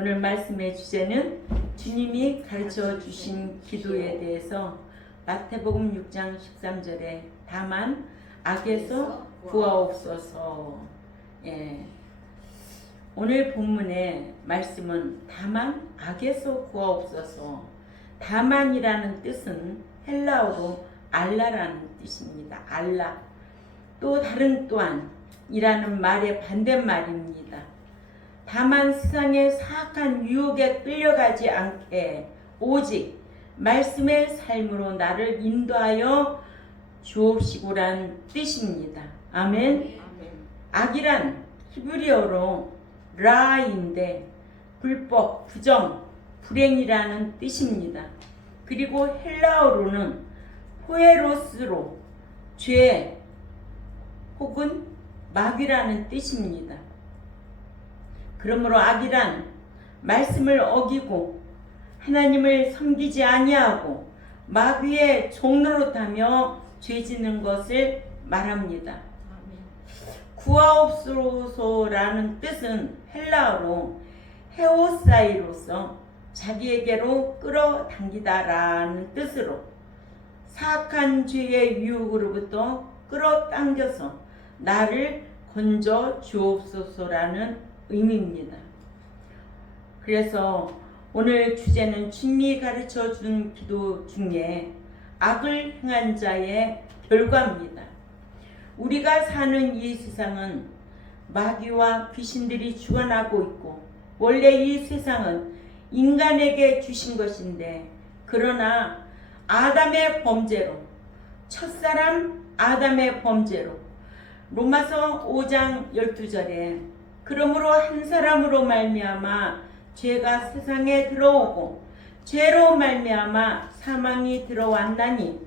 오늘 말씀의 주제는 주님이 가르쳐 주신 기도에 대해서 마태복음 6장 13절에 다만 악에서 구하옵소서. 오늘 본문의 말씀은 다만 악에서 구하옵소서. 다만이라는 뜻은 헬라어로 알라라는 뜻입니다. 알라. 또 다른 또한 이라는 말의 반대말입니다. 다만 세상의 사악한 유혹에 끌려가지 않게 오직 말씀의 삶으로 나를 인도하여 주옵시고란 뜻입니다. 아멘. 악이란 히브리어로 라인데 불법, 부정, 불행이라는 뜻입니다. 그리고 헬라어로는 포에로스로 죄 혹은 마귀라는 뜻입니다. 그러므로 악이란 말씀을 어기고 하나님을 섬기지 아니하고 마귀의 종노릇하며 죄짓는 것을 말합니다. 구하옵소서라는 뜻은 헬라어로 헤오사이로서 자기에게로 끌어당기다라는 뜻으로 사악한 죄의 유혹으로부터 끌어당겨서 나를 건져 주옵소서라는 의미입니다. 그래서 오늘 주제는 주님이 가르쳐 준 기도 중에 악을 행한 자의 결과입니다. 우리가 사는 이 세상은 마귀와 귀신들이 주관하고 있고 원래 이 세상은 인간에게 주신 것인데 그러나 아담의 범죄로 첫사람 아담의 범죄로 로마서 5장 12절에 그러므로 한 사람으로 말미암아 죄가 세상에 들어오고 죄로 말미암아 사망이 들어왔나니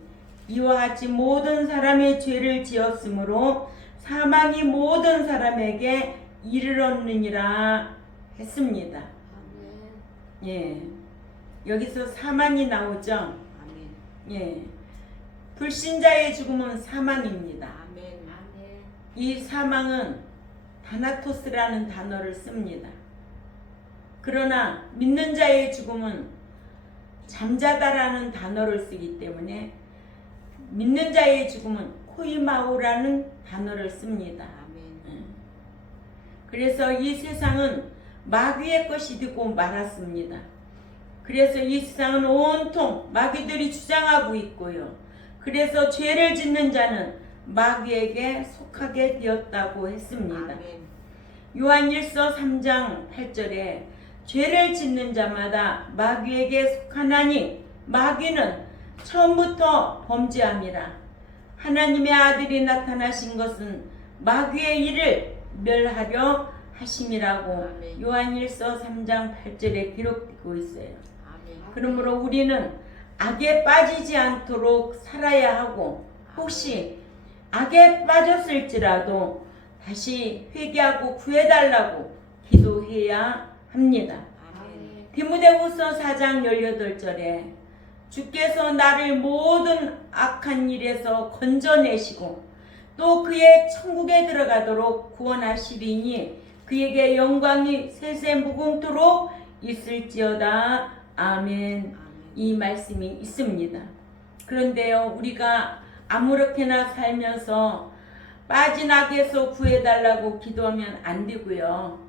이와 같이 모든 사람이 죄를 지었으므로 사망이 모든 사람에게 이르렀느니라 했습니다. 여기서 사망이 나오죠. 불신자의 죽음은 사망입니다. 이 사망은 다나토스라는 단어를 씁니다. 그러나 믿는 자의 죽음은 잠자다라는 단어를 쓰기 때문에 믿는 자의 죽음은 코이마우라는 단어를 씁니다. 그래서 이 세상은 마귀의 것이 되고 말았습니다. 그래서 이 세상은 온통 마귀들이 주장하고 있고요. 그래서 죄를 짓는 자는 마귀에게 속하게 되었다고 했습니다. 요한일서 3장 8절에 죄를 짓는 자마다 마귀에게 속하나니 마귀는 처음부터 범죄함이라. 하나님의 아들이 나타나신 것은 마귀의 일을 멸하려 하심이라고 요한일서 3장 8절에 기록되고 있어요. 그러므로 우리는 악에 빠지지 않도록 살아야 하고 혹시 악에 빠졌을지라도 다시 회개하고 구해달라고 기도해야 합니다. 디모데후서 4장 18절에 주께서 나를 모든 악한 일에서 건져내시고 또 그의 천국에 들어가도록 구원하시리니 그에게 영광이 세세 무궁토록 있을지어다. 아멘. 이 말씀이 있습니다. 그런데요, 우리가 아무렇게나 살면서 빠진 악에서 구해달라고 기도하면 안 되고요.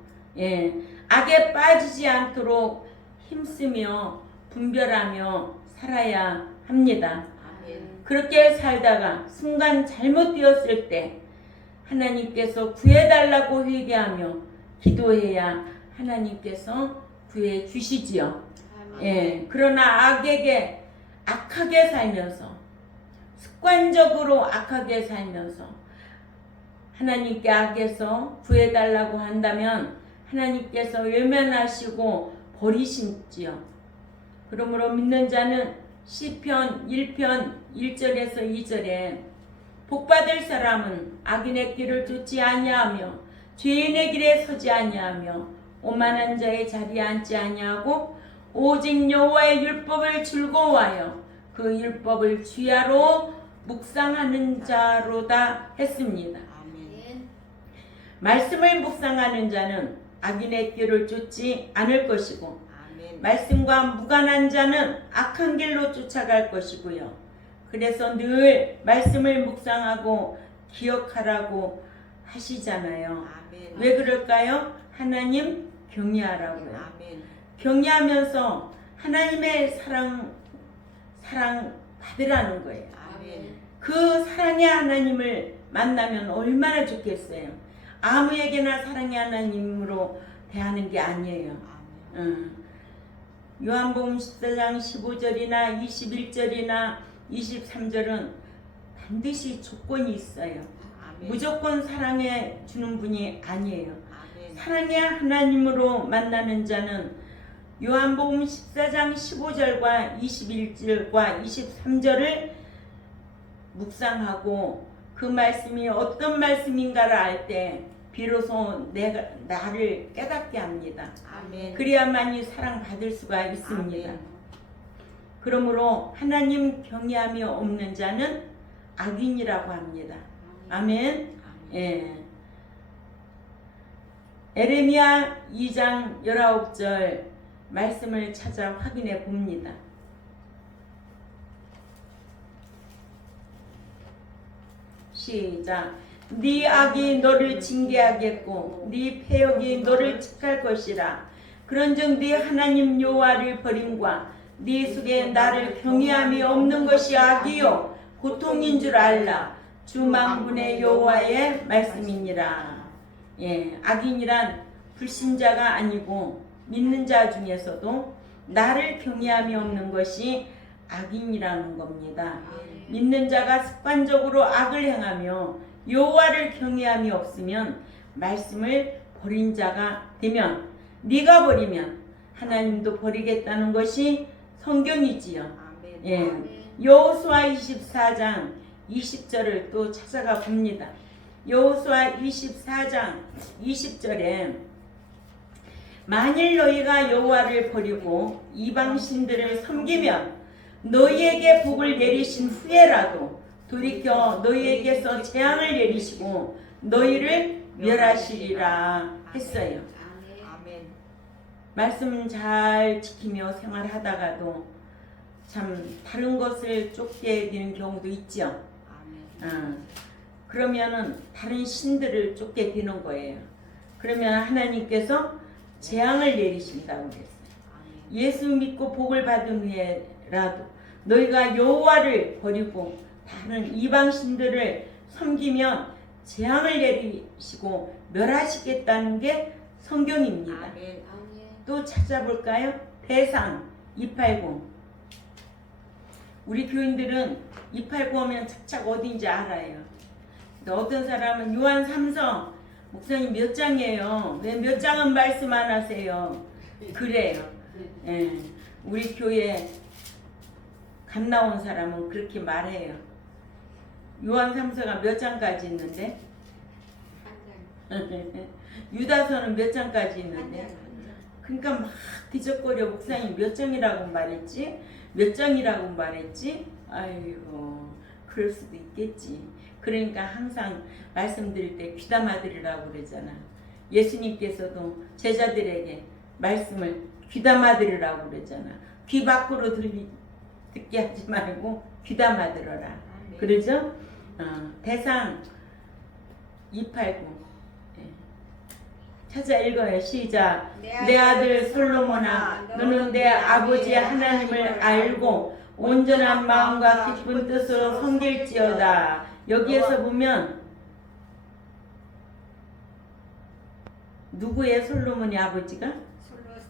악에 빠지지 않도록 힘쓰며 분별하며 살아야 합니다. 그렇게 살다가 순간 잘못되었을 때 하나님께서 구해달라고 회개하며 기도해야 하나님께서 구해 주시지요. 그러나 악에게 악하게 살면서 습관적으로 악하게 살면서 하나님께 악에서 구해달라고 한다면 하나님께서 외면하시고 버리시지요. 그러므로 믿는 자는 시편 1편 1절에서 2절에 복받을 사람은 악인의 길을 쫓지 아니하며 죄인의 길에 서지 아니하며 오만한 자의 자리에 앉지 아니하고 오직 여호와의 율법을 즐거워하여 그 율법을 주야로 묵상하는 자로다 했습니다. 말씀을 묵상하는 자는 악인의 길을 쫓지 않을 것이고 아멘. 말씀과 무관한 자는 악한 길로 쫓아갈 것이고요. 그래서 늘 말씀을 묵상하고 기억하라고 하시잖아요. 아멘. 왜 그럴까요? 하나님 경외하라고요. 아멘. 경외하면서 하나님의 사랑 받으라는 거예요. 아멘. 그 사랑의 하나님을 만나면 얼마나 좋겠어요. 아무에게나 사랑의 하나님으로 대하는 게 아니에요. 요한복음 14장 15절이나 21절이나 23절은 반드시 조건이 있어요. 아멘. 무조건 사랑해 주는 분이 아니에요. 아멘. 사랑의 하나님으로 만나는 자는 요한복음 14장 15절과 21절과 23절을 묵상하고 그 말씀이 어떤 말씀인가를 알 때 비로소 나를 깨닫게 합니다. 아멘. 그래야만이 사랑받을 수가 있습니다. 아멘. 그러므로 하나님 경외함이 없는 자는 악인이라고 합니다. 아멘. 예. 에레미야 2장 19절 말씀을 찾아 확인해 봅니다. 시작. 네 악이 너를 징계하겠고 네 패역이 너를 책할 것이라. 그런즉 네 하나님 여호와를 버림과 네 속에 나를 경외함이 없는 것이 악이요 고통인 줄 알라. 주 만군의 여호와의 말씀이니라. 예, 악인이란 불신자가 아니고 믿는 자 중에서도 나를 경외함이 없는 것이 악인이라는 겁니다. 믿는 자가 습관적으로 악을 행하며 여호와를 경외함이 없으면 말씀을 버린 자가 되면 네가 버리면 하나님도 버리겠다는 것이 성경이지요. 아멘. 예. 여호수아 24장 20절을 또 찾아가 봅니다. 여호수아 24장 20절에 만일 너희가 여호와를 버리고 이방 신들을 섬기면 너희에게 복을 내리신 후에라도 돌이켜 너희에게서 재앙을 내리시고 너희를 멸하시리라 했어요. 아멘. 말씀 잘 지키며 생활하다가도 참 다른 것을 쫓게 되는 경우도 있죠. 아멘. 그러면은 다른 신들을 쫓게 되는 거예요. 그러면 하나님께서 재앙을 내리신다고 그랬어요. 아멘. 예수 믿고 복을 받은 후에라도 너희가 여호와를 버리고 다른 이방 신들을 섬기면 재앙을 내리시고 멸하시겠다는 게 성경입니다. 아멘. 또 찾아볼까요? 대상 280. 우리 교인들은 289 하면 착착 어딘지 알아요. 어떤 사람은 요한 3서 목사님 몇 장이에요? 왜 몇 장은 말씀 안 하세요? 그래요. 예, 우리 교회 감 나온 사람은 그렇게 말해요. 요한 3서가 몇 장까지 있는데? 유다서는 몇 장까지 있는데? 그러니까 막 뒤적거려. 목사님 몇 장이라고 말했지? 몇 장이라고 말했지? 아이고, 그럴 수도 있겠지. 그러니까 항상 말씀드릴 때 귀담아 들으라고 그러잖아. 예수님께서도 제자들에게 말씀을 귀담아 들으라고 그러잖아. 귀 밖으로 듣게 하지 말고 귀담아 들어라. 그러죠? 대상 289. 찾아 읽어요. 시작. 내 아들 솔로몬아, 너는 내 아버지 하나님을 알고 온전한 마음과 기쁜 뜻으로 섬길지어다. 여기에서 보면 누구의 솔로몬의 아버지가?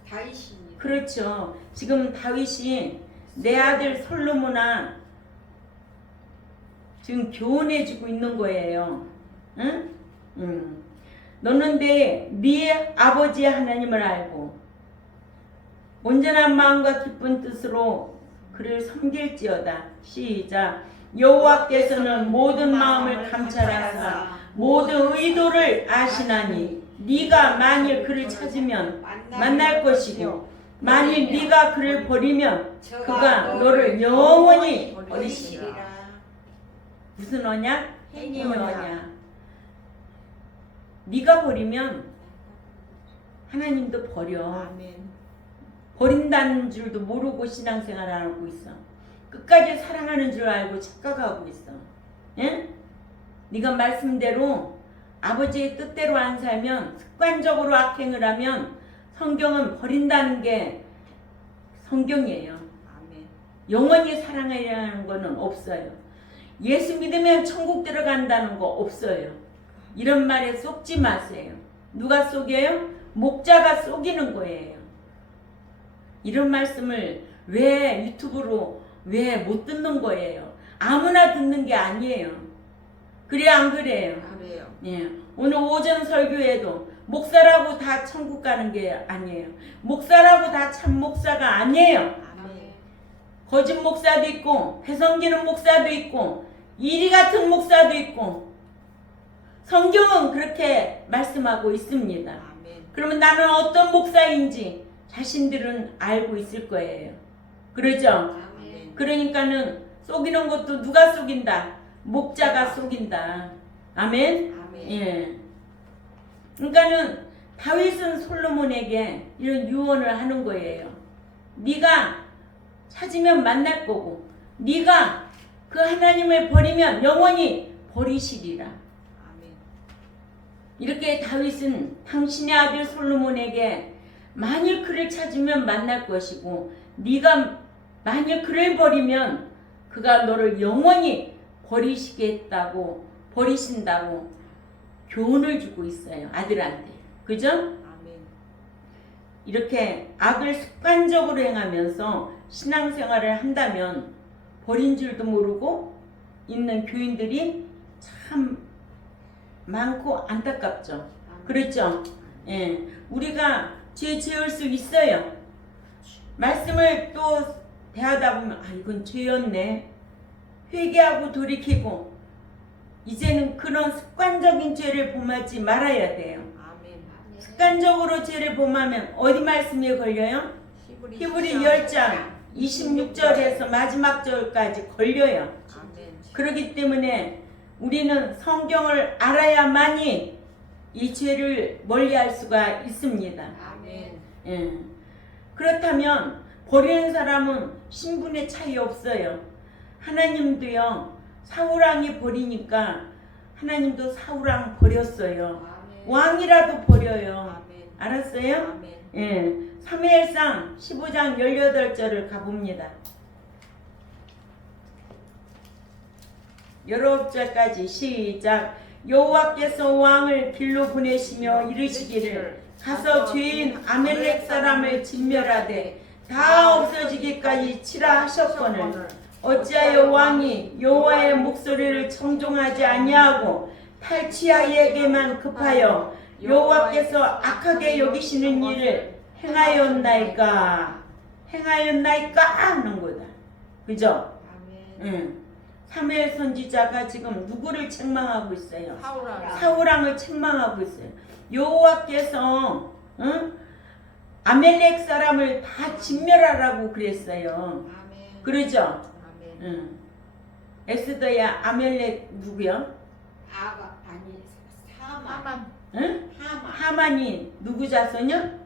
다윗입니다. 그렇죠. 지금 다윗이 내 아들 솔로몬아 지금 교훈해주고 있는 거예요. 응? 너는 네 아버지 하나님을 알고 온전한 마음과 기쁜 뜻으로 그를 섬길지어다. 시작. 여호와께서는 모든 마음을 감찰하사 모든 의도를 아시나니 네가 만일 그를 찾으면 만날 것이고 만일 네가 그를 버리면 그가 너를 영원히 버리시리라. 무슨 언약? 행위 언약. 네가 버리면 하나님도 버려. 아멘. 버린다는 줄도 모르고 신앙생활을 하고 있어. 끝까지 사랑하는 줄 알고 착각하고 있어. 예? 네가 말씀대로 아버지의 뜻대로 안 살면, 습관적으로 악행을 하면 성경은 버린다는 게 성경이에요. 아멘. 영원히 사랑하려는 거는 없어요. 예수 믿으면 천국 들어간다는 거 없어요. 이런 말에 속지 마세요. 누가 속여요? 목자가 속이는 거예요. 이런 말씀을 왜 유튜브로 왜 못 듣는 거예요? 아무나 듣는 게 아니에요. 그래 안 그래요? 그래요. 예. 오늘 오전 설교에도 목사라고 다 천국 가는 게 아니에요. 목사라고 다 참 목사가 아니에요. 아멘. 거짓 목사도 있고 배성기는 목사도 있고 이리 같은 목사도 있고 성경은 그렇게 말씀하고 있습니다. 아멘. 그러면 나는 어떤 목사인지 자신들은 알고 있을 거예요. 그러죠? 아멘. 그러니까는 속이는 것도 누가 속인다? 목자가 속인다. 아멘? 아멘. 예. 그러니까는 다윗은 솔로몬에게 이런 유언을 하는 거예요. 네가 찾으면 만날 거고 네가 그 하나님을 버리면 영원히 버리시리라. 아멘. 이렇게 다윗은 당신의 아들 솔로몬에게 만일 그를 찾으면 만날 것이고 네가 만일 그를 버리면 그가 너를 영원히 버리신다고 교훈을 주고 있어요. 아들한테. 그죠? 아멘. 이렇게 악을 습관적으로 행하면서 신앙생활을 한다면 버린 줄도 모르고 있는 교인들이 참 많고 안타깝죠. 그렇죠? 예. 우리가 죄 지을 수 있어요. 말씀을 또 대하다 보면 아 이건 죄였네. 회개하고 돌이키고 이제는 그런 습관적인 죄를 범하지 말아야 돼요. 아멘. 습관적으로 죄를 범하면 어디 말씀에 걸려요? 히브리 10장 26절에서 마지막 절까지 걸려요. 아멘. 그렇기 때문에 우리는 성경을 알아야만이 이 죄를 멀리할 수가 있습니다. 아멘. 예. 그렇다면 버리는 사람은 신분의 차이 없어요. 하나님도요. 사울왕이 버리니까 하나님도 사울왕 버렸어요. 아멘. 왕이라도 버려요. 아멘. 알았어요? 아멘. 예. 사무엘상 15장 18절을 가봅니다. 19절까지 시작. 여호와께서 왕을 길로 보내시며 이르시기를 가서 죄인 아멜렉 사람을 진멸하되 다 없어지기까지 치라 하셨거늘 어찌하여 왕이 여호와의 목소리를 청종하지 아니하고 탈취하에게만 급하여 여호와께서 악하게 여기시는 일을 행하였나이까 하는 거다. 그죠? 아멘. 응. 사무엘 선지자가 지금 누구를 책망하고 있어요? 사울왕. 사울왕을 책망하고 있어요. 여호와께서 아멜렉 사람을 다 진멸하라고 그랬어요. 아멘. 그러죠? 아멘. 응. 에스더야 아멜렉 누구요? 아니 사만 하만. 응? 하만 하만이 누구 자손이요?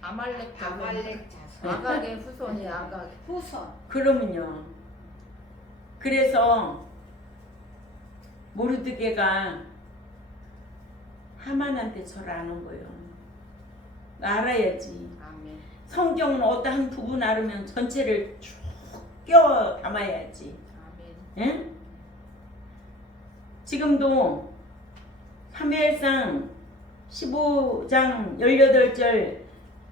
아말렉 자손. 아말렉 자손 아각의 후손이 아각. 후손 그러면요. 그래서 모르드게가 하만한테 절하는 거예요. 알아야지. 아멘. 성경은 어떠한 부분 알으면 전체를 쭉 껴 담아야지. 아멘. 응? 지금도 사무엘상 15장 18절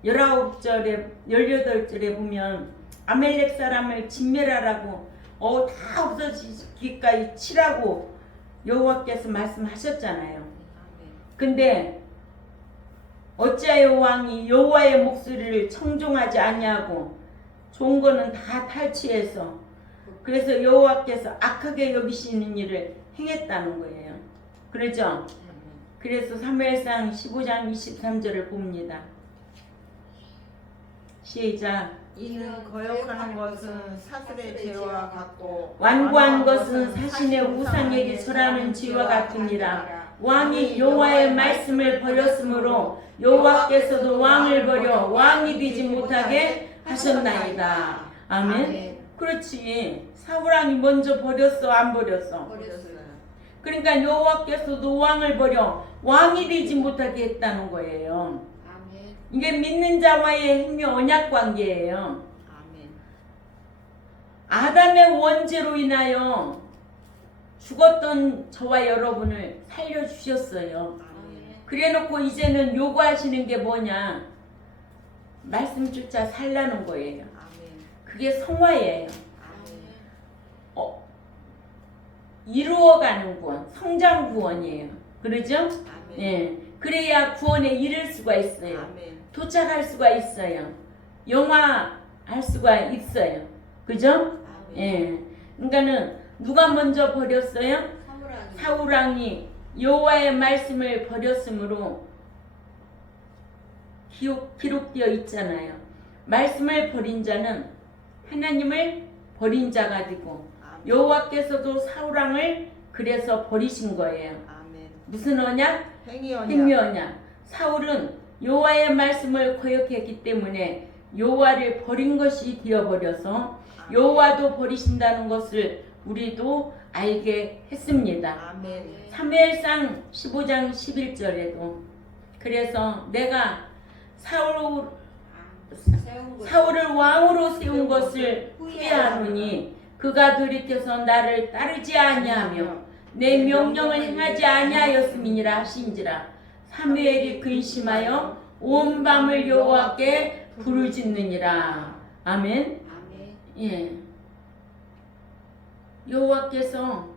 19절에 18절에 보면 아멜렉 사람을 진멸하라고 다 없어지기까지 치라고 여호와께서 말씀하셨잖아요. 아멘. 근데 어찌하여 왕이 여호와의 목소리를 청종하지 아니하고 좋은 거는 다 탈취해서 그래서 여호와께서 악하게 여기시는 일을 행했다는 거예요. 그렇죠? 아멘. 그래서 사무엘상 15장 23절을 봅니다. 시작. 이는 거역하는 것은 사슬의 죄와 같고 완고한 것은 사신의 우상에게 절하는 죄와 같으니라. 왕이 여호와의 말씀을 버렸으므로 여호와께서도 왕을 버려 왕이 되지 못하게 하셨나이다. 아멘. 그렇지. 사울왕이 먼저 버렸어, 안 버렸어? 버렸어요. 그러니까 여호와께서도 왕을 버려 왕이 되지 못하게 했다는 거예요. 아멘. 이게 믿는 자와의 행위 언약 관계예요. 아멘. 아담의 원죄로 인하여 죽었던 저와 여러분을 살려주셨어요. 아멘. 그래놓고 이제는 요구하시는 게 뭐냐? 말씀 쫓아 살라는 거예요. 아멘. 그게 성화예요. 아멘. 이루어가는 구원, 성장 구원이에요. 그러죠? 아멘. 예. 그래야 구원에 이를 수가 있어요. 아멘. 도착할 수가 있어요. 영화할 수가 있어요. 그죠? 아멘. 예. 그러니까는 누가 먼저 버렸어요? 사물하니. 사울왕이 여호와의 말씀을 버렸으므로 기록되어 있잖아요. 말씀을 버린 자는 하나님을 버린 자가 되고 아멘. 여호와께서도 사울왕을 그래서 버리신 거예요. 아멘. 무슨 언약? 행위 언약. 행위 언약. 사울은 여호와의 말씀을 거역했기 때문에 여호와를 버린 것이 되어버려서 여호와도 버리신다는 것을 우리도 알게 했습니다. 아멘. 사무엘상 15장 11절에도 그래서 내가 사울을 왕으로 세운 것을 후회하노니 그가 돌이켜서 나를 따르지 아니하며 내 명령을 행하지 아니하였음이니라 하신지라. 사무엘이 근심하여 온 밤을 여호와께 부르짖느니라. 아멘. 아멘. 예. 여호와께서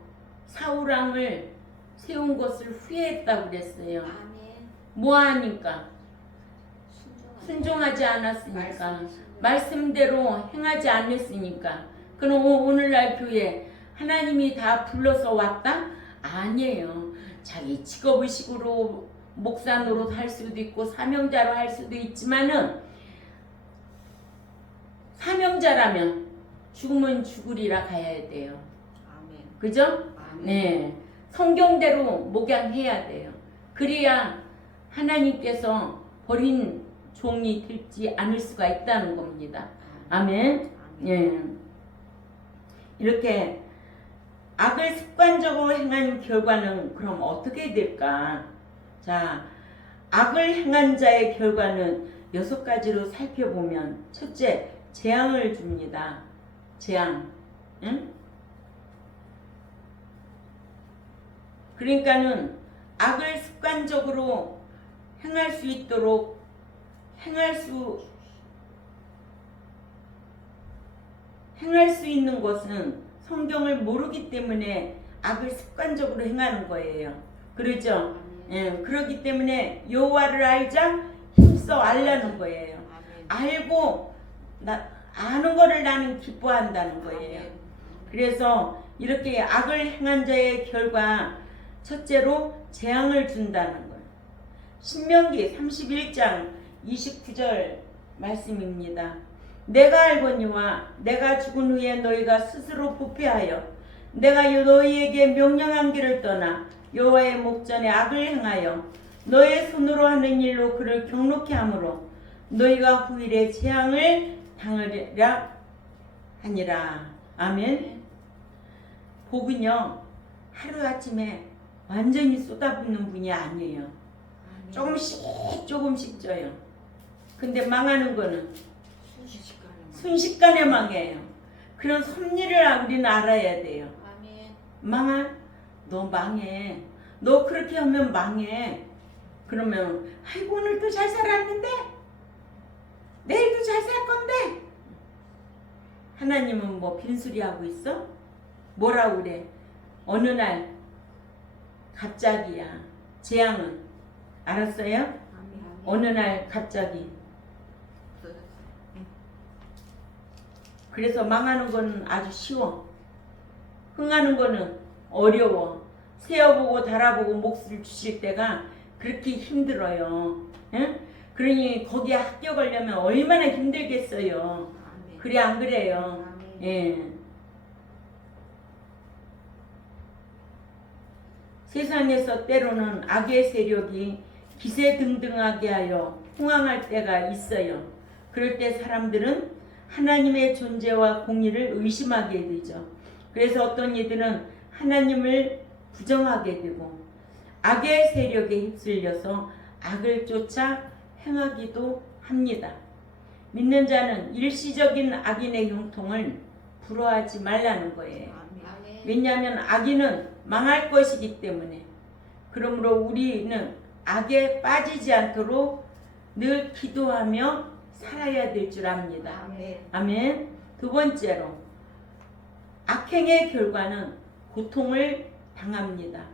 사울왕을 세운 것을 후회했다고 그랬어요. 아멘. 뭐 하니까? 순종하지 않았으니까. 말씀대로 행하지 않았으니까. 그럼 오늘날 교회 하나님이 다 불러서 왔다? 아니에요. 자기 직업의식으로 목사 노릇 할 수도 있고 사명자로 할 수도 있지만은 사명자라면 죽으면 죽으리라 가야 돼요. 아멘. 그죠? 아멘. 네. 성경대로 목양해야 돼요. 그래야 하나님께서 버린 종이 되지 않을 수가 있다는 겁니다. 아멘. 예. 이렇게 악을 습관적으로 행한 결과는 그럼 어떻게 될까? 자, 악을 행한 자의 결과는 6가지로 살펴보면 첫째, 재앙을 줍니다. 재앙. 응? 그러니까는 악을 습관적으로 행할 수 있도록 행할 수 있는 것은 성경을 모르기 때문에 악을 습관적으로 행하는 거예요. 그렇죠? 예, 그렇기 때문에 여호와를 알자 힘써 알라는 거예요. 알고 아는 거를 나는 기뻐한다는 거예요. 그래서 이렇게 악을 행한 자의 결과 첫째로 재앙을 준다는 거예요. 신명기 31장 29절 말씀입니다. 내가 알거니와 내가 죽은 후에 너희가 스스로 부패하여 내가 너희에게 명령한 길을 떠나 여호와의 목전에 악을 행하여 너의 손으로 하는 일로 그를 경록케 하므로 너희가 후일에 재앙을 당하리라 하니라. 아멘. 복은요 하루아침에 완전히 쏟아붓는 분이 아니에요. 조금씩 줘요. 근데 망하는 거는 순식간에 망해요. 그런 섭리를 우리는 알아야 돼요. 아멘. 망아? 너 망해. 너 그렇게 하면 망해. 그러면 아이고 오늘도 잘 살았는데 내일도 잘 살 건데 하나님은 뭐 빈소리 하고 있어? 뭐라고 그래? 어느 날 갑자기야. 재앙은 알았어요? 어느 날 갑자기. 그래서 망하는 거는 아주 쉬워. 흥하는 거는 어려워. 세어보고 달아보고 몫을 주실 때가 그렇게 힘들어요. 응? 그러니 거기에 합격하려면 얼마나 힘들겠어요. 그래 안 그래요? 예. 세상에서 때로는 악의 세력이 기세등등하게 하여 흥황할 때가 있어요. 그럴 때 사람들은 하나님의 존재와 공의를 의심하게 되죠. 그래서 어떤 이들은 하나님을 부정하게 되고 악의 세력에 휩쓸려서 악을 쫓아 행하기도 합니다. 믿는 자는 일시적인 악인의 형통을 부러워하지 말라는 거예요. 아멘. 왜냐하면 악인은 망할 것이기 때문에. 그러므로 우리는 악에 빠지지 않도록 늘 기도하며 살아야 될 줄 압니다. 아멘. 아멘. 두 번째로 악행의 결과는 고통을 당합니다.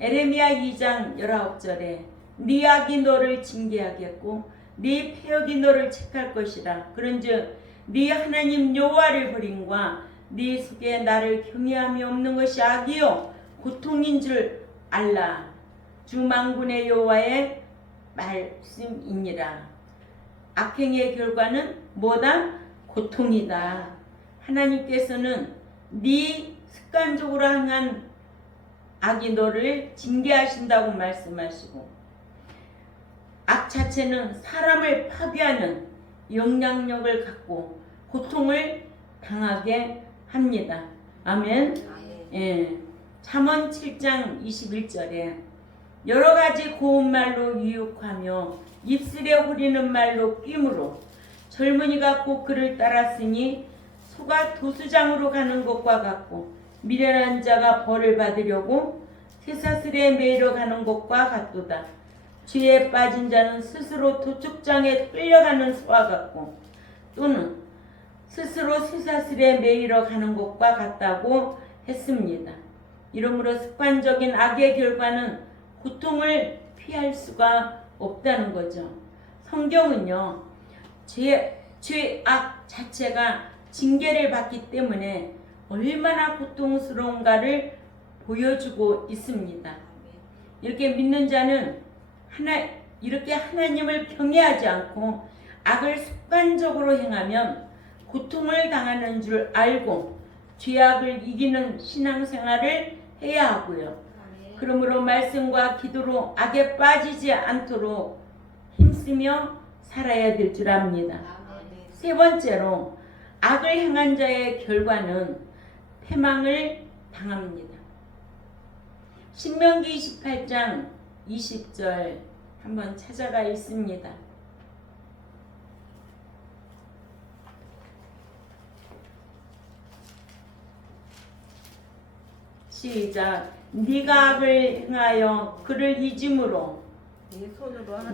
에레미야 2장 19절에 네 악이 너를 징계하겠고 네 패역이 너를 책할 것이라. 그런즉 네 하나님 여호와를 버림과 네 속에 나를 경외함이 없는 것이 악이요 고통인 줄 알라. 주 만군의 여호와의 말씀이니라. 악행의 결과는 뭐다? 고통이다. 하나님께서는 네 습관적으로 행한 악이 너를 징계하신다고 말씀하시고, 악 자체는 사람을 파괴하는 영향력을 갖고 고통을 당하게 합니다. 아멘. 예. 잠언 7장 21절에 여러 가지 고운 말로 유혹하며 입술에 후리는 말로 꿰므로 젊은이가 곧 그를 따랐으니 소가 도수장으로 가는 것과 같고 미련한 자가 벌을 받으려고 쇠사슬에 매이러 가는 것과 같도다. 죄에 빠진 자는 스스로 도축장에 끌려가는 소와 같고 또는 스스로 쇠사슬에 매이러 가는 것과 같다고 했습니다. 이러므로 습관적인 악의 결과는 고통을 피할 수가 없다는 거죠. 성경은요, 죄악 자체가 징계를 받기 때문에 얼마나 고통스러운가를 보여주고 있습니다. 이렇게 믿는 자는 이렇게 하나님을 경외하지 않고 악을 습관적으로 행하면 고통을 당하는 줄 알고 죄악을 이기는 신앙생활을 해야 하고요. 그러므로 말씀과 기도로 악에 빠지지 않도록 힘쓰며 살아야 될 줄 압니다. 세 번째로 악을 행한 자의 결과는 패망을 당합니다. 신명기 28장 20절 한번 찾아가 있습니다. 시작. 네가 악을 행하여 그를 잊음으로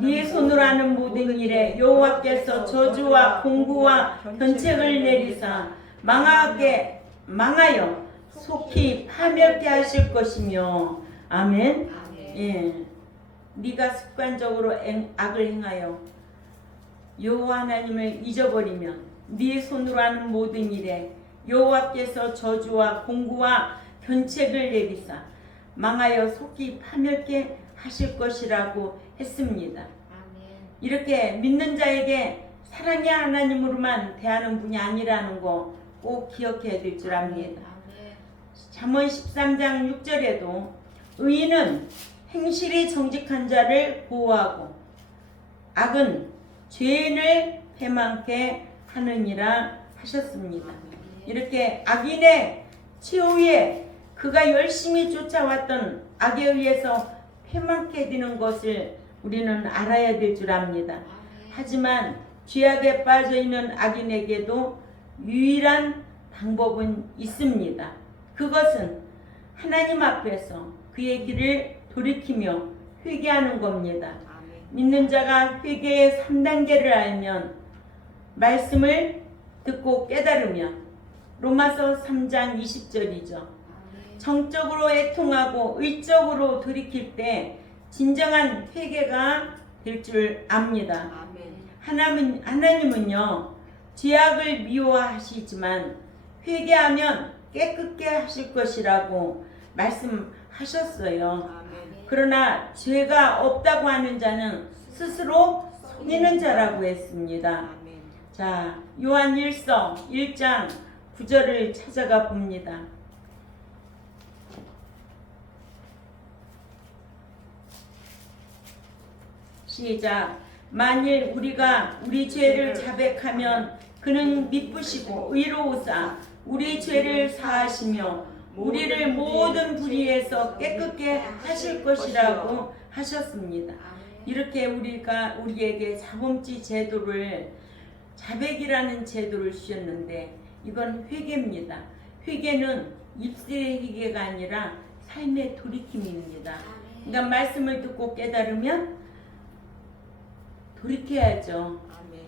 네 손으로 하는 모든 일에 여호와께서 저주와 공구와 견책을 내리사 망하여 속히 파멸케 하실 것이며. 아멘. 예. 네가 습관적으로 악을 행하여 여호와 하나님을 잊어버리면 네 손으로 하는 모든 일에 여호와께서 저주와 공구와 견책을 내리사 망하여 속히 파멸케 하실 것이라고 했습니다. 이렇게 믿는 자에게 사랑의 하나님으로만 대하는 분이 아니라는 거 꼭 기억해야 될 줄 압니다. 잠언 13장 6절에도 의인은 행실이 정직한 자를 보호하고 악은 죄인을 패망케 하느니라 하셨습니다. 이렇게 악인의 최후에 그가 열심히 쫓아왔던 악에 의해서 패망케 되는 것을 우리는 알아야 될 줄 압니다. 하지만 죄악에 빠져있는 악인에게도 유일한 방법은 있습니다. 그것은 하나님 앞에서 그의 길을 돌이키며 회개하는 겁니다. 믿는 자가 회개의 3단계를 알면, 말씀을 듣고 깨달으면, 로마서 3장 20절이죠. 정적으로 애통하고 의적으로 돌이킬 때 진정한 회개가 될 줄 압니다. 하나님은요, 죄악을 미워하시지만 회개하면 깨끗게 하실 것이라고 말씀하셨어요. 그러나 죄가 없다고 하는 자는 스스로 속이는 자라고 했습니다. 자, 요한 1서 1장 9절을 찾아가 봅니다. 시작. 만일 우리가 우리 죄를 자백하면 그는 미쁘시고 의로우사 우리 죄를 사하시며 우리를 모든 불의에서 깨끗게 하실 것이라고 하셨습니다. 이렇게 우리에게 자범죄 제도를 자백이라는 제도를 주셨는데 이건 회개입니다. 회개는 입술의 회개가 아니라 삶의 돌이킴입니다. 그러니까 말씀을 듣고 깨달으면 돌이켜야죠.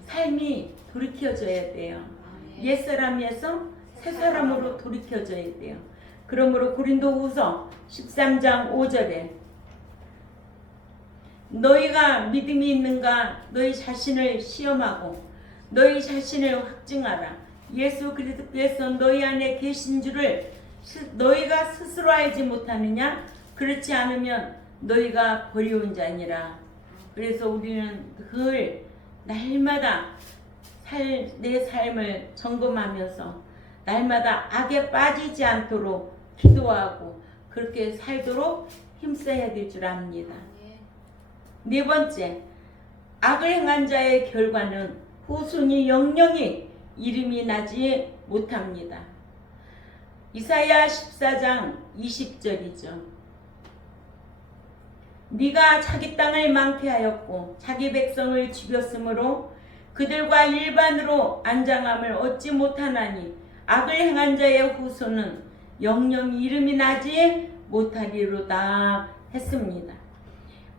삶이 돌이켜져야 돼요. 옛사람에서 새사람으로 돌이켜져야 돼요. 그러므로 고린도후서 13장 5절에 너희가 믿음이 있는가 너희 자신을 시험하고 너희 자신을 확증하라. 예수 그리스도께서 너희 안에 계신 줄을 너희가 스스로 알지 못하느냐? 그렇지 않으면 너희가 버리운 자니라. 그래서 우리는 늘 날마다 내 삶을 점검하면서 날마다 악에 빠지지 않도록 기도하고 그렇게 살도록 힘써야 될 줄 압니다. 네 번째, 악을 행한 자의 결과는 후손이 영영이 이름이 나지 못합니다. 이사야 14장 20절이죠. 네가 자기 땅을 망태하였고 자기 백성을 죽였으므로 그들과 일반으로 안장함을 얻지 못하나니 악을 행한 자의 후손은 영영 이름이 나지 못하리로다 했습니다.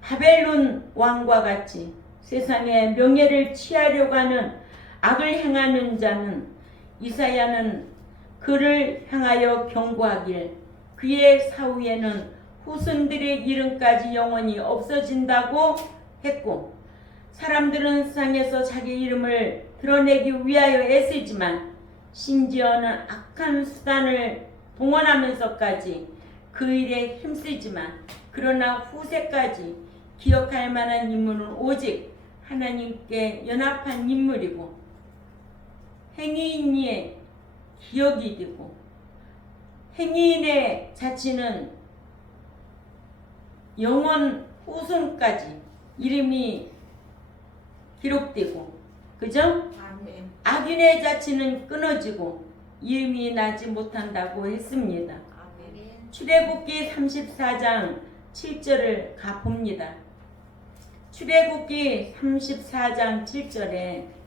바벨론 왕과 같이 세상의 명예를 취하려고 하는 악을 행하는 자는 이사야는 그를 향하여 경고하길 그의 사후에는 후손들의 이름까지 영원히 없어진다고 했고 사람들은 세상에서 자기 이름을 드러내기 위하여 애쓰지만 심지어는 악한 수단을 동원하면서까지 그 일에 힘쓰지만 그러나 후세까지 기억할 만한 인물은 오직 하나님께 연합한 인물이고 행위인의 기억이 되고 행위인의 자치는 영원 후손까지 이름이 기록되고 그죠? 악인의 자치는 끊어지고 이름이 나지 못한다고 했습니다. 출애굽기 34장 7절을 가봅니다. 출애굽기 34장 7절에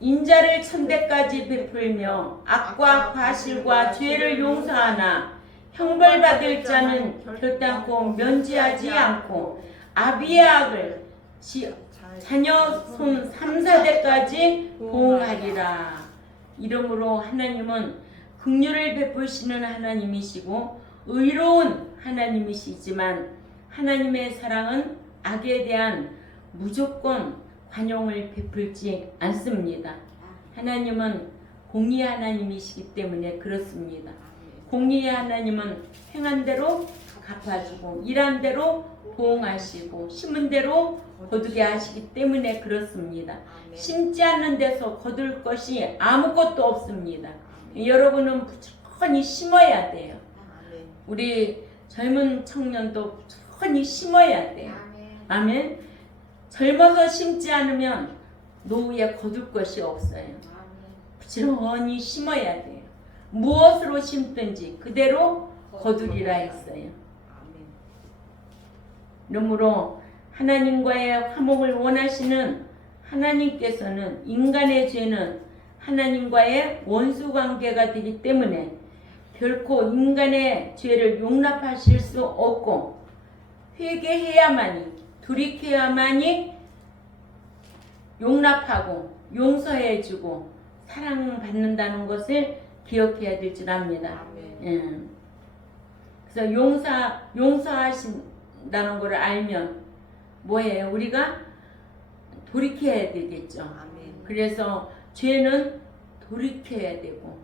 인자를 천대까지 베풀며 악과 과실과 죄를 용서하나 형벌받을 자는 결단코 면제하지 않고 아비의 악을 자녀 손 3, 4대까지 보응하리라. 이러므로 하나님은 긍휼을 베푸시는 하나님이시고 의로운 하나님이시지만 하나님의 사랑은 악에 대한 무조건 관용을 베풀지 않습니다. 하나님은 공의의 하나님이시기 때문에 그렇습니다. 공의의 하나님은 행한 대로 갚아주고 일한 대로 보응하시고 심은 대로 거두게 하시기 때문에 그렇습니다. 심지 않는 데서 거둘 것이 아무것도 없습니다. 여러분은 부지런히 심어야 돼요. 우리 젊은 청년도 부지런히 심어야 돼요. 아멘. 젊어서 심지 않으면 노후에 거둘 것이 없어요. 부지런히 심어야 돼요. 무엇으로 심든지 그대로 거두리라 했어요. 그러므로 하나님과의 화목을 원하시는 하나님께서는 인간의 죄는 하나님과의 원수 관계가 되기 때문에 결코 인간의 죄를 용납하실 수 없고 회개해야만이 돌이켜야만이 용납하고 용서해주고 사랑받는다는 것을 기억해야 될 줄 압니다. 그래서 용서하신다는 것을 알면 뭐예요? 우리가 돌이켜야 되겠죠. 그래서 죄는 돌이켜야 되고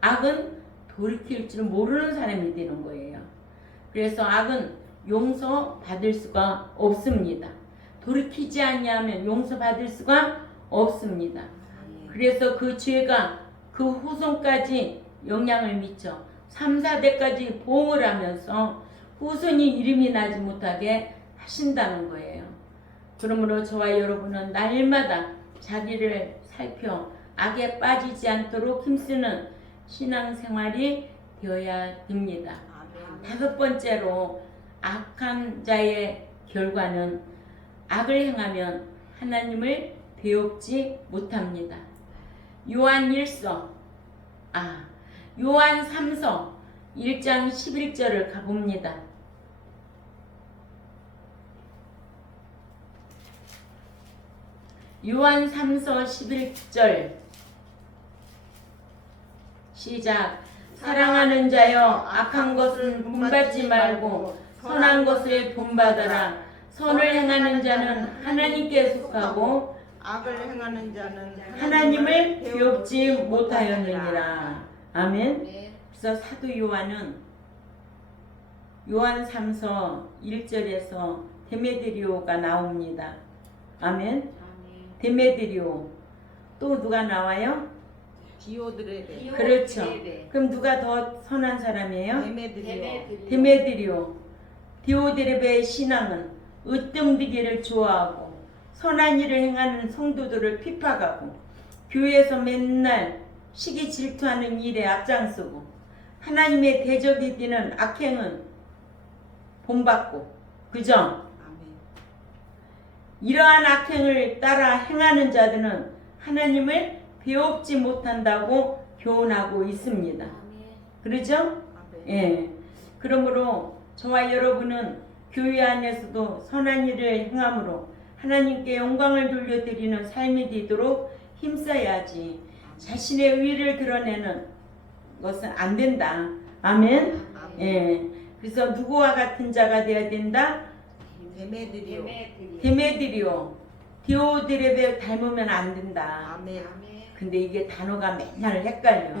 악은 돌이킬 줄 모르는 사람이 되는 거예요. 그래서 악은 용서받을 수가 없습니다. 돌이키지 않냐면 용서받을 수가 없습니다. 그래서 그 죄가 그 후손까지 영향을 미쳐 3, 4대까지 보응을 하면서 후손이 이름이 나지 못하게 하신다는 거예요. 그러므로 저와 여러분은 날마다 자기를 살펴 악에 빠지지 않도록 힘쓰는 신앙생활이 되어야 됩니다. 아멘. 다섯 번째로 악한 자의 결과는 악을 행하면 하나님을 배웁지 못합니다. 요한 3서 1장 11절을 가봅니다. 요한 3서 11절 시작. 사랑하는 자여 악한 것은 본받지 말고 선한 것을 본받아라. 선을 행하는 자는 하나님께 속하고 악을 행하는 자는 하나님을 배웁지 못하였느니라. 아멘. 아멘. 그래서 사도 요한은 요한 3서 1절에서 데메드리오가 나옵니다. 아멘. 아멘. 데메드리오. 또 누가 나와요? 디오드레베. 그렇죠. 그럼 누가 더 선한 사람이에요? 데메드리오. 데메드리오. 디오드레베의 신앙은 으뜸되기를 좋아하고 선한 일을 행하는 성도들을 핍박하고 교회에서 맨날 시기 질투하는 일에 앞장서고 하나님의 대적이 되는 악행은 본받고, 그죠? 아멘. 이러한 악행을 따라 행하는 자들은 하나님을 배웁지 못한다고 교훈하고 있습니다. 그러죠? 아멘. 예. 그러므로 저와 여러분은 교회 안에서도 선한 일을 행함으로 하나님께 영광을 돌려드리는 삶이 되도록 힘써야지. 자신의 의를 드러내는 것은 안 된다. 아멘. 아멘. 예. 그래서 누구와 같은 자가 되어야 된다? 데메드리오. 데메드리오, 디오드레베 닮으면 안 된다. 아멘. 근데 이게 단어가 맨날 헷갈려.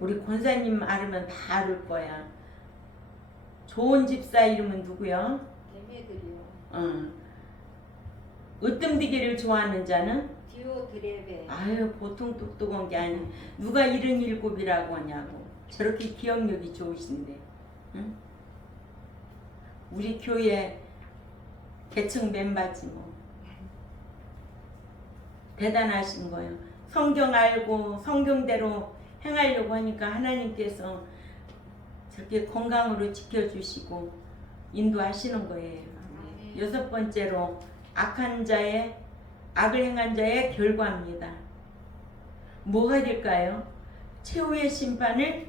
우리 권사님 알으면 다 알을 거야. 좋은 집사 이름은 누구요? 으뜸되기를 좋아하는 자는? 디오드레베. 아유, 보통 똑똑한 게 아니. 누가 77이라고 하냐고. 저렇게 기억력이 좋으신데. 응? 우리 교회 개척 멤버지 뭐. 대단하신 거예요. 성경 알고 성경대로 행하려고 하니까 하나님께서 저렇게 건강으로 지켜주시고 인도하시는 거예요. 여섯 번째로 악을 행한 자의 결과입니다. 뭐가 될까요? 최후의 심판을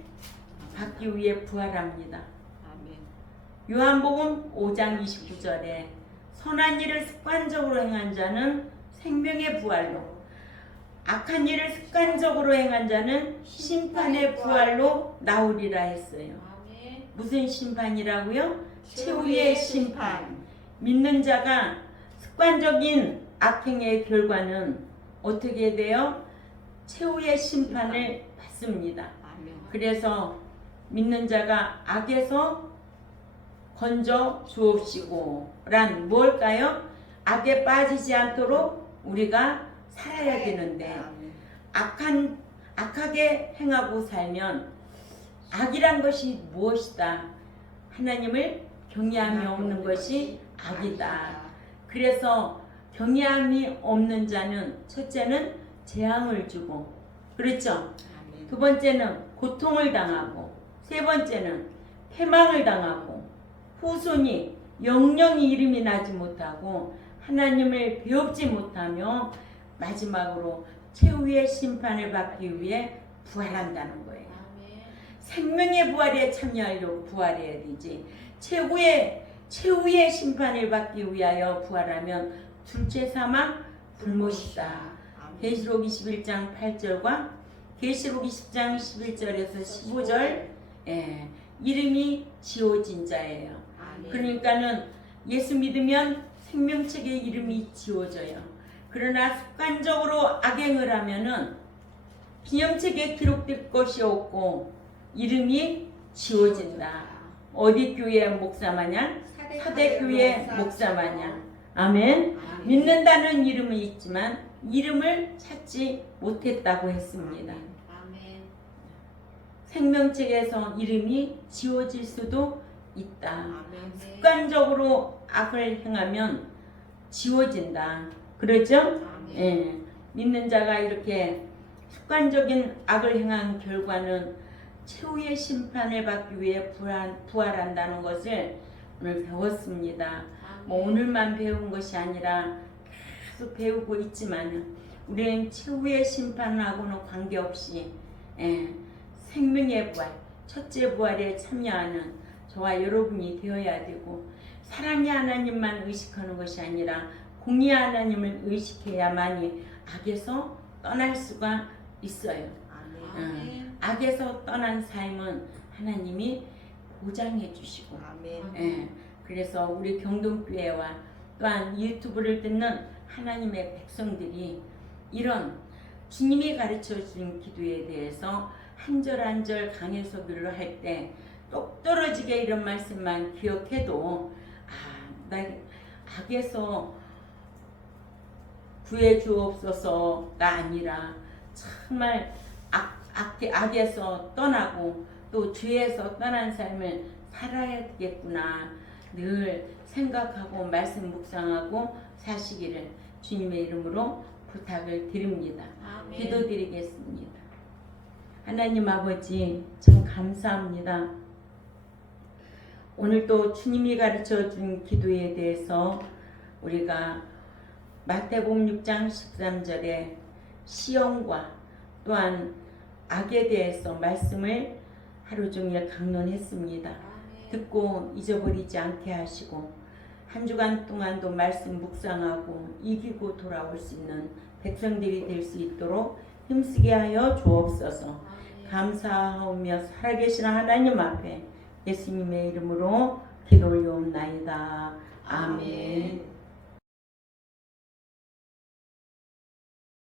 받기 위해 부활합니다. 아멘. 요한복음 5장 29절에 선한 일을 습관적으로 행한 자는 생명의 부활로, 악한 일을 습관적으로 행한 자는 심판의 부활로 나오리라 했어요. 무슨 심판이라고요? 최후의 심판. 믿는 자가 습관적인 악행의 결과는 어떻게 돼요? 최후의 심판을 받습니다. 아멘. 그래서 믿는 자가 악에서 건져 주옵시고 란 뭘까요? 악에 빠지지 않도록 우리가 살아야 되는데 아멘. 악하게 행하고 살면 악이란 것이 무엇이다? 하나님을 경외함이 없는 것이 악이다. 그래서 경외함이 없는 자는 첫째는 재앙을 주고, 그렇죠? 아멘. 두 번째는 고통을 당하고, 세 번째는 패망을 당하고, 후손이 영영이 이름이 나지 못하고 하나님을 배웁지 못하며 마지막으로 최후의 심판을 받기 위해 부활한다는 거예요. 생명의 부활에 참여하려고 부활해야 되지. 최후의 심판을 받기 위하여 부활하면 둘째 사망 불못이다. 아멘. 계시록 21장 8절과 계시록 20장 11절에서 15절 이름이 지워진 자예요. 아멘. 그러니까는 예수 믿으면 생명책에 이름이 지워져요. 그러나 습관적으로 악행을 하면은 기념책에 기록될 것이 없고 이름이 지워진다. 어디 교회 목사 마냥? 사대교회 목사 마냥. 아멘. 믿는다는 이름은 있지만 이름을 찾지 못했다고 했습니다. 생명책에서 이름이 지워질 수도 있다. 아멘. 습관적으로 악을 행하면 지워진다. 그러죠? 예. 믿는 자가 이렇게 습관적인 악을 행한 결과는 최후의 심판을 받기 위해 부활한다는 것을 오늘 배웠습니다. 뭐 오늘만 배운 것이 아니라 계속 배우고 있지만 우리는 최후의 심판하고는 관계없이 생명의 부활, 첫째 부활에 참여하는 저와 여러분이 되어야 되고, 사랑의 하나님만 의식하는 것이 아니라 공의의 하나님을 의식해야만이 악에서 떠날 수가 있어요. 아멘. 악에서 떠난 삶은 하나님이 보장해 주시고, 아멘. 그래서 우리 경동교회와 또한 유튜브를 듣는 하나님의 백성들이 이런 주님이 가르쳐 준 기도에 대해서 한 절 한 절 강해서기를 할 때 똑 떨어지게 이런 말씀만 기억해도 나 악에서 구해 주옵소서가 아니라 정말 악에서 떠나고 또 죄에서 떠난 삶을 살아야 되겠구나 늘 생각하고 말씀 묵상하고 사시기를 주님의 이름으로 부탁을 드립니다. 아멘. 기도드리겠습니다. 하나님 아버지 참 감사합니다. 오늘도 주님이 가르쳐 준 기도에 대해서 우리가 마태복음 6장 13절에 시험과 또한 악에 대해서 말씀을 하루 종일 강론했습니다. 듣고 잊어버리지 않게 하시고 한 주간 동안도 말씀 묵상하고 이기고 돌아올 수 있는 백성들이 될 수 있도록 힘쓰게 하여 주옵소서. 감사하오며 살아계신 하나님 앞에 예수님의 이름으로 기도 올려옵나이다. 아멘.